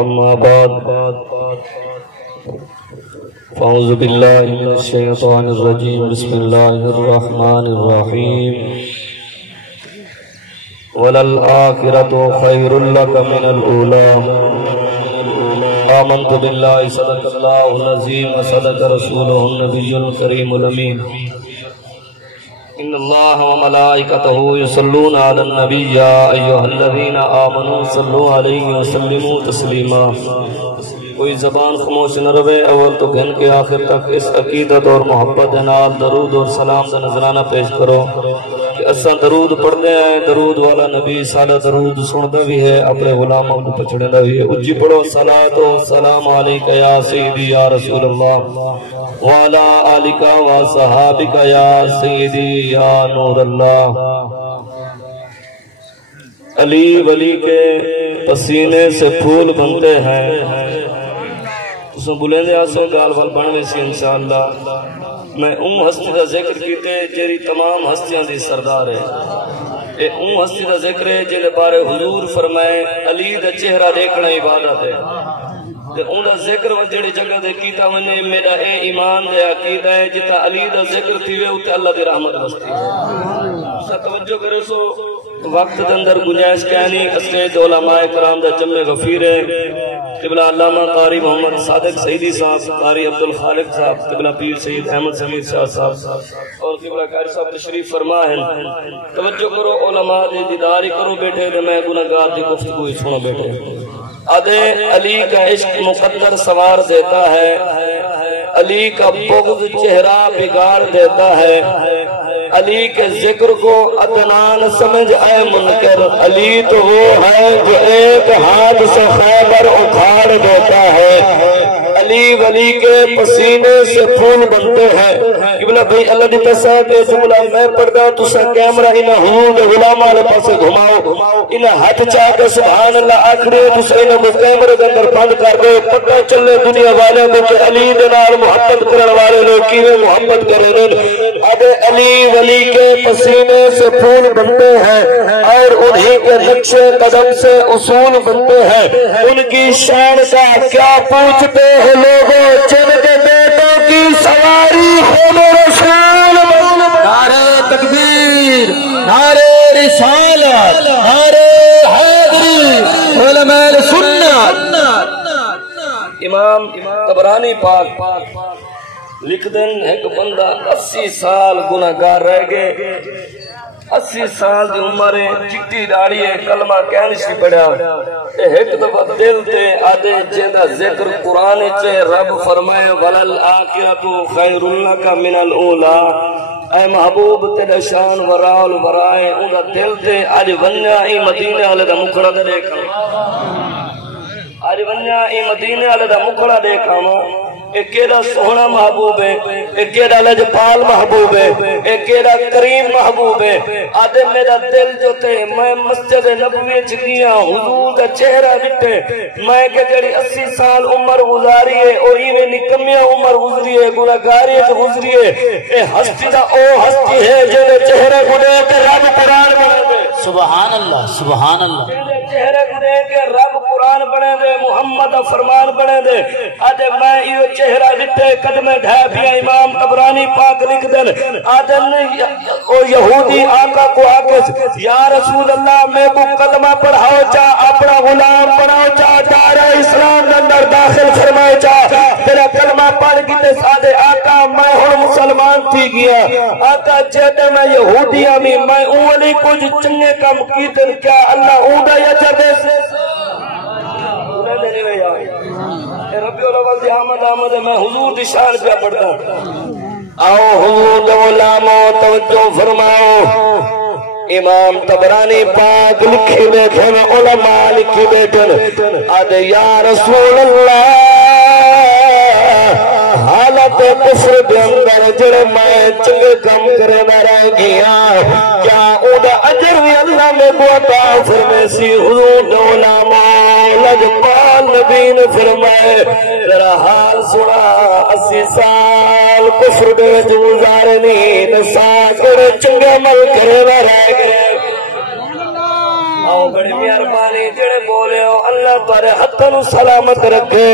اما بعد فاعوذ باللہ من الشیطان الرجیم بسم اللہ الرحمن الرحیم وَلَلْآخِرَةُ خَيْرٌ لَكَ مِنَ الْأُولَى آمنت باللہ صدق اللہ العظیم وصدق رسولہ النبی الکریم الامین ان اللہ وملائکتہ یصلون علی النبی یا ایھا الذین آمنوا صلوا علیہ وسلموا تسلیما۔ کوئی زبان خاموش نہ رہے، اول تو گھن کے آخر تک اس عقیدت اور محبت نال درود اور سلام کا نذرانہ پیش کرو کہ اساں درود پڑھتے ہیں، درود والا نبی سارا درود سنتا بھی ہے، اپنے غلاموں کو پچھڑتا بھی ہے۔ اجی پڑھو صلاۃ و سلام علیکہ یا سیدی یا رسول اللہ وعلی آلک و صحابک یا سیدی یا نور اللہ۔ علی ولی کے پسینے سے پھول بنتے ہیں، تو بلندے آسے گال وال بنوے سی انشاءاللہ۔ میں ہستی دا ذکر کیتے جیری تمام ہستیاں دی سردار ہے، اے ہستی دا ذکر ہے جنہیں بارے حضور فرمائے علی دا چہرہ دیکھنا عبادت ہے، تے اون دا ذکر جڑی جگہ دے کیتا ونے میرا اے ایمان دے عقیدہ ہے جتا علی دا ذکر تھیوے اتے اللہ دی رحمت بستی ہے۔ توجہ کرے سو وقت دے اندر گنجائش کہنی اسٹیج علماء کرام دا جمع غفیر ہے۔ قبلہ علامہ قاری محمد صادق سعیدی صاحب، قاری عبدالخالق صاحب، قبلہ پیر سید احمد سمیر شاہ صاحب اور قبلہ قاری صاحب تشریف فرما ہے۔ توجہ کرو علماء دی دیداری کرو بیٹھے دے میں گناہگار دی گفتگو سنو بیٹھے۔ آدھے علی کا عشق مقدر سوار دیتا ہے، علی کا بغض چہرہ بگاڑ دیتا ہے، علی کے ذکر کو ادنان سمجھ اے منکر، علی تو وہ ہے جو ایک ہاتھ سے خیبر اکھاڑ دیتا ہے، علی ولی کے پسینے سے پھول بنتے ہیں۔ قبلہ بھئی اللہ دی تصاہد اے جملہ میں پڑھتا ہوں، تسا کیمرہ انہا ہوں دے غلام آلے پاسے گھماؤ، انہا ہاتھ چاہ کے سبحان اللہ آکھڑے، تسا انہا کو کیمرہ کے اندر بند کر دے، پتہ چلے دنیا والے دے کہ علی دنار محبت کرن والے لوگ کیویں محبت کریں۔ ادھے علی ولی کے پسینے سے پھول بنتے ہیں اور انہی کے نقش قدم سے اصول بنتے ہیں۔ ان کی شان کا کیا پوچھتے ہیں لوگوں جن کے بیٹوں کی سواری خود رسول۔ نعرہ تکبیر، نعرہ رسالت، نعرہ حیدری، علماء سنت۔ امام طبرانی پاک لکھ دن ایک بندہ 80 سال گناہگار رہ گئے، 80 سال دی عمرے چٹی داڑھی ہے، کلمہ کہنے سے پڑھا، ایک دفعہ دل تے آدھے جیدہ ذکر قرآن چے رب فرمائے وَلَلْآخِرَةُ خَيْرٌ لَكَ مِنَ الْأُولَى۔ اے محبوب تیرے شان ورال ورائے اندہ دل تے آج ونیا ای مدینہ آلے دا مکڑا دے دیکھا، آج ونیا ای مدینہ آلے دا مکڑا دیکھا، ایک کیڑا سونا محبوب ہے، ایک کیڑا لجپال محبوب ہے، ایک کیڑا کریم محبوب ہے۔ آدھے میرا دل جو تے میں مسجد نبوی چکیاں حضور دا چہرہ ڈٹے، میں کہ جڑی 80 سال عمر گزاری ہے او ایویں نکمیاں عمر گزری ہے، گناہگاریت گزری ہے، اے ہستی دا او ہستی ہے جنہیں چہرہ گنے کے رب قرآن بنے دے۔ سبحان اللہ، سبحان اللہ۔ چہرہ گنے کے رب قرآن بنے دے، محمد فرمان بنے دے۔ آدھے میں ایو چہرہ ڈٹے قدمیں ڈھا پیا امام طبرانی پاک لکھ دن، آدھے او یہودی آقا کو آکے یا رسول اللہ میں کو کلمہ پڑھاؤ چاہ، اپنا غلام پڑھاؤ چاہ، دارہ اسلام اندر داخل فرمائے چاہ، تیرا کلمہ پڑھ گیتے سادے آقا میں ہوں مسلمان تھی گیا، آقا جیتے میں یہودی آمی میں اولی کچھ چنگے کم کیتن کیا اللہ اونڈا یا جردے سے ربی الاول دی آمد آمد میں حضور دی شان پہ پڑھتا ہوں۔ آؤ حضور دے علماء توجہ فرماؤ، امام طبرانی پاک لکھی بیٹھن، علماء لکھی بیٹھن، آدھے یا رسول اللہ حالت کفر دے اندر جڑ میں چنگے کم کرنا رہ گیا، کیا اوڈا اجر بھی اللہ میں کو عطا فرمے سی؟ حضور دے علماء لجپال نبی نے فرمائے تیرا حال سنا، 80 سال کفر دے گزارنی، نسا کر چنگے عمل کرنا رہ گئے۔ آؤ بڑے مہربانی جڑے بولے ہو اللہ تارے حتن سلامت رکھے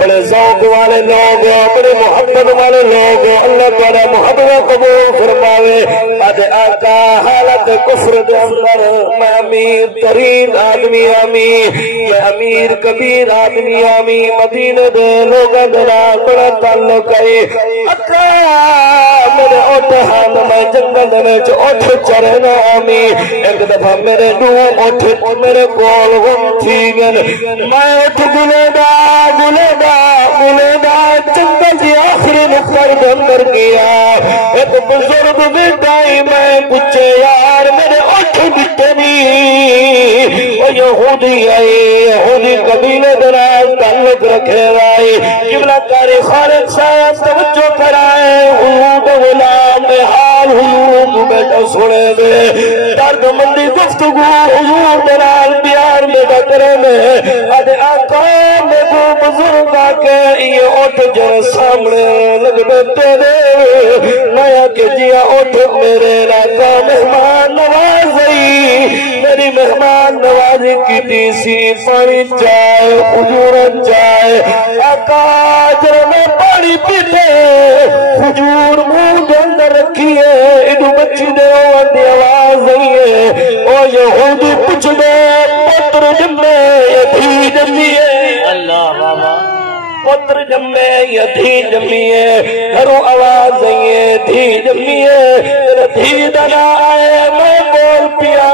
بڑے ذوق والے لوگ بڑے محبت والے لوگ اللہ تارے محبت قبول فرماوے آج آقا حالت کفر دے اندر میں امیر ترین آدمی آمین میں امیر کبیر آدمی آمین مدینہ دے لوگاں دے بڑا تعلق ہے آقا میرے اٹھان میں جنگل میں جو اٹھ چرنا آمین ایک دفعہ میرے ڈوم اٹھ میرے کول غم تھی گن میں اٹھ گلیدہ جنگل دی آخری نکر دندر کیا ایک بزرگ بیٹائی میں پوچھے یار میرے اٹھ بٹنی وہ یہودی آئی یہودی قبیلے دراز تعلق رکھے رائی قبلہ کاری خالد صاحب توجہ کرائے حضور غلام حال حضور بیٹا سنے دے درد مندی گفتگو حضور دلال بیار بیٹا کرے میں آدھے آقا میں کو بزرگ آکے یہ اٹھ جن سامنے لگ بیٹے دے میں کہ جیا اٹھ میرے علاقہ مہمان نوازی میری مہمان نوازی کی دیسی پانی چائے حضور چائے آقا جب میں پانی پیتے حضور منہ اندر رکھیے انہوں بچی دے آدھی آواز نہیں ہے او یہودی پچھ دے پتر جمعے یدھی جمعیے اللہ بابا پتر جمعے یدھی جمعیے گھروں آواز نہیں ہے دھی جمعیے دھی دنا آئے میں بول پیا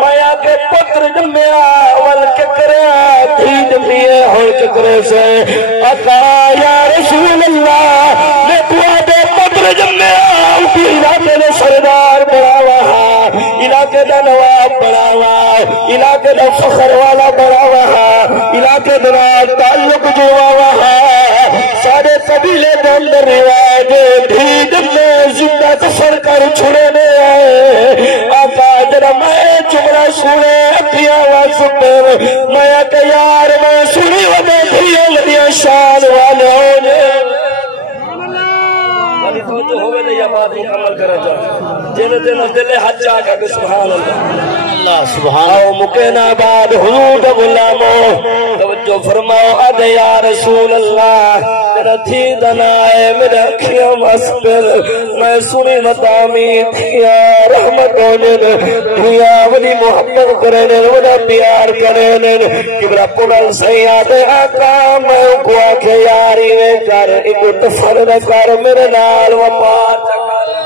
مایا کے پتر جمعیا ول کے کریا دھی جمعیے ہوئی کے کرے سے آقا یا رسول اللہ میں دعا دے پتر جمعیا کی علاقے نے سردار بڑا وہاں علاقے دا نواب بڑا وہاں علاقے دا فخر والا بڑا وہاں علاقے دا تعلق جو وہاں سارے قبیلے دے اندر رواج دھید میں زندہ کفر کر چھڑنے آئے آقا جرا میں چمرا سنے اپنی آواز سپر میں کہ یار میں سنی و میں دھیے لدیا شان والے ہونے تو ہوئے نہیں آباد مکمل کرا جا جنہ دن دل حج آگا کہ سبحان اللہ سبحان آؤ مکین آباد حضور غلامو توجہ فرماؤ آدھے یا رسول اللہ میرا تھی دنائے میرا کھیا مسکر میں سنی مطامی تھیا رحمت ہونن تھیا ولی محبت کرنن ولا پیار کرنن کبرا پنل سیادے آقا میں کو آکھے یاری میں کر ایک تفر کر میرے نال وپار چکر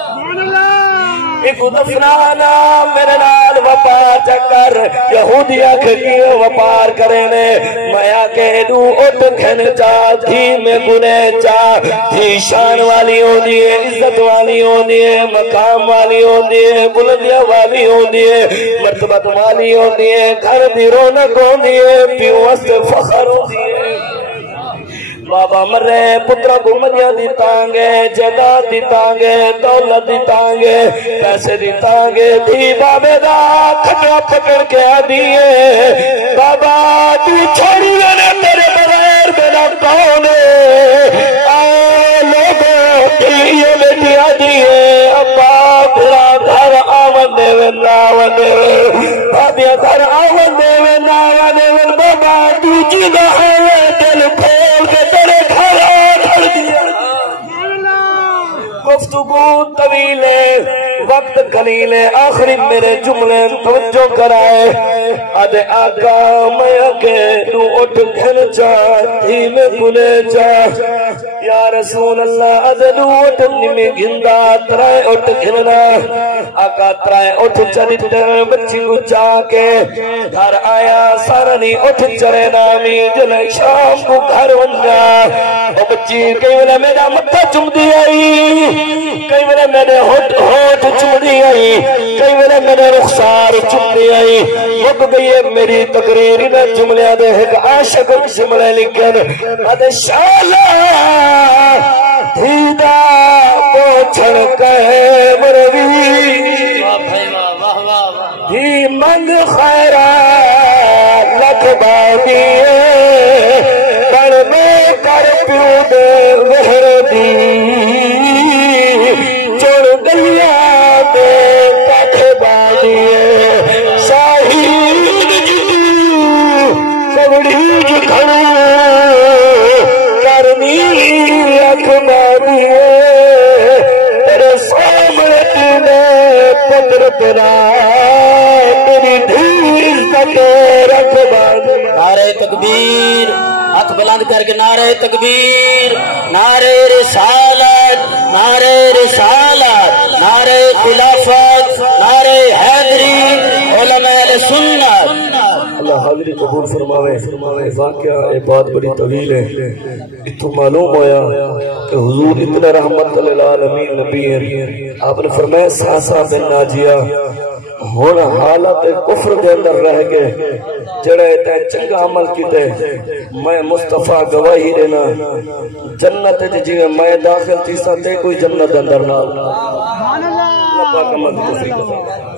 ایک دفنانا میرے نال وپار چکر یہودی آکھیں وپار کرنے میں آکے دو اٹھ کھن چاہ تھی میں گنے چاہ تھی شان والی ہوں دیئے عزت والی ہوں دیئے مقام والی ہوں دیئے بلندیاں والی ہوں دیئے مرتبت والی ہوں دیئے گھر دی رونق ہوں دیئے پیوں است فخر ہوں دیئے بابا مرے پترہ کو مدیاں دیتانگے جداد دیتانگے دولت دیتانگے پیسے دیتانگے تھی بابے دا کھٹا پکڑ کے آدیئے بابا تو چھوڑی گنے تیرے بغیر بنا کونے آئے لوگوں کی یہ بیٹی آدیئے ابا بھرا گھر آون دے وے ناون دے وے بابیا گھر آون دے وے ناون دے وے بابا تو جیدہ ہوئے دل کھول کے تیرے گھر آدھڑ دیا گفتگو طویل وقت قلیل آخری میرے جملے توجہ کرائے آدھے آقا میں آگے تو اٹھ کھن چاہتی میں گنے چاہ یا رسول اللہ آدھے تو اٹھ نمی گھندہ ترائے اٹھ کھننا آقا ترائے اٹھ چلیتے بچی کو چاہ کے گھر آیا سارنی اٹھ چرے نامی جلے شام کو گھر ونجا او بچی کئی ویلے میرا متہ چم دی آئی کئی ویلے میرے ہوت چم دی آئی کئی ویلے میرے رخسار چم دی آئی وقت گئی میری تقریر میں جملے دے ایک عاشق جملے لکھن آدھے شالا دھیدہ پوچھڑ کہے مروی دھی منگ خیرات لکھ بادیے کر میں کر پیو دے وہر دی چور گلیاں دے کٹھ بادیے شاہی کمڑی جھڑو کرنی اکباری تیرے سامنے دینے قدرت را تیری دھیر تکے رکھبانی نعرہ تکبیر ہاتھ بلند کر کے نعرہ تکبیر نعرہ رسالت نعرہ رسالت نعرہ خلافت نعرہ حیدری علماء اہل سنت اللہ حاضری قبول فرماوے واقعہ یہ بات بڑی طویل ہے اتو معلوم ہویا کہ حضور اتنا رحمت للعالمین نبی ہے آپ نے فرمایا ساسا بن ناجیہ ہون حالت کفر دے اندر رہ گئے جڑے تے چنگا عمل کیتے میں مصطفیٰ گواہی دینا جنت جی میں داخل تیسا تے کوئی جنت اندر نہ اللہ پاک عمل کی توفیق